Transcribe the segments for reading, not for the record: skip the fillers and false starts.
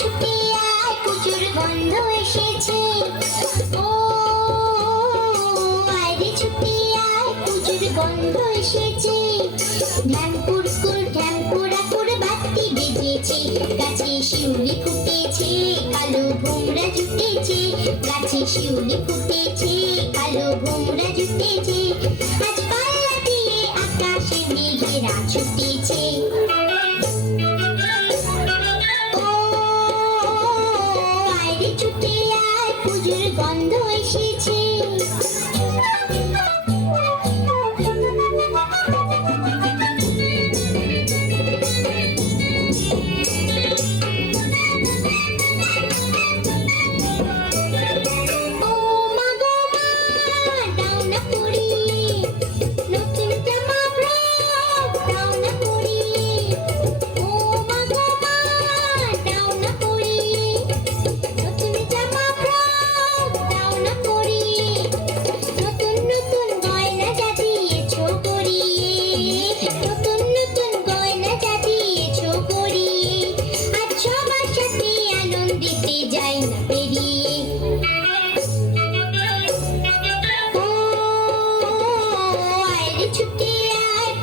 ছুটে আয় পুজোর গন্ধ এসেছে। ও আয় ছুটে আয় পুজোর গন্ধ এসেছে। ঢ্যাং পুরকুর ঢ্যাং পোড়াকুর বাতি বেজেছে। গাছে শিউলি ফুটেছে কালো ভোমরা জুটেছে। গাছে শিউলি ফুটেছে কালো ভোমরা জুটেছে। আজ পাল্লা দিয়ে আকাশে মেঘেরা ছুটেছে। ও আয় ছুটে আয় পুজোর গন্ধ এসেছে।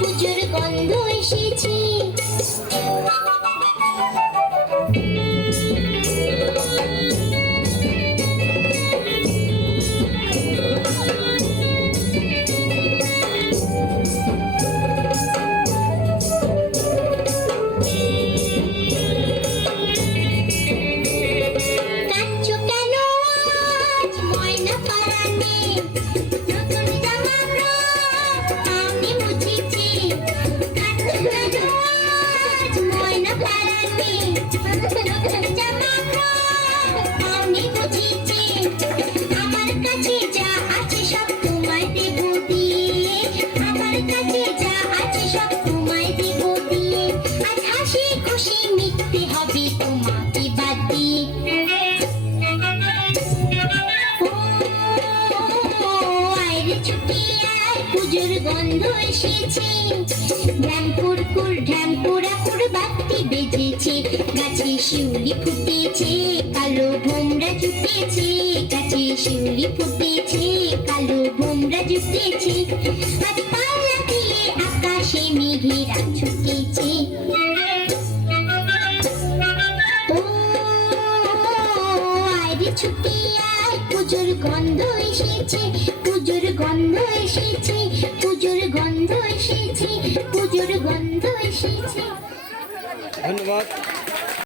পুজোর গন্ধ এসেছে। পুজোর গন্ধ এসেছে। ঢ্যাং পুরকুর ঢ্যাং পোড়াকুর বাতি বেজেছে। গাছে শিউলি ফুটেছে কালো ভোমরা জুটেছে। গাছে শিউলি ফুটেছে কালো ভোমরা জুটেছে। আজ পাল্লা দিয়ে আকাশে মেঘেরা ছুটেছে। ও আয় ছুটে আয় পুজোর গন্ধ এসেছে। পুজোর গন্ধ এসেছে। পুজোর গন্ধ এসেছে। পুজোর গন্ধ এসেছে। ধন্যবাদ।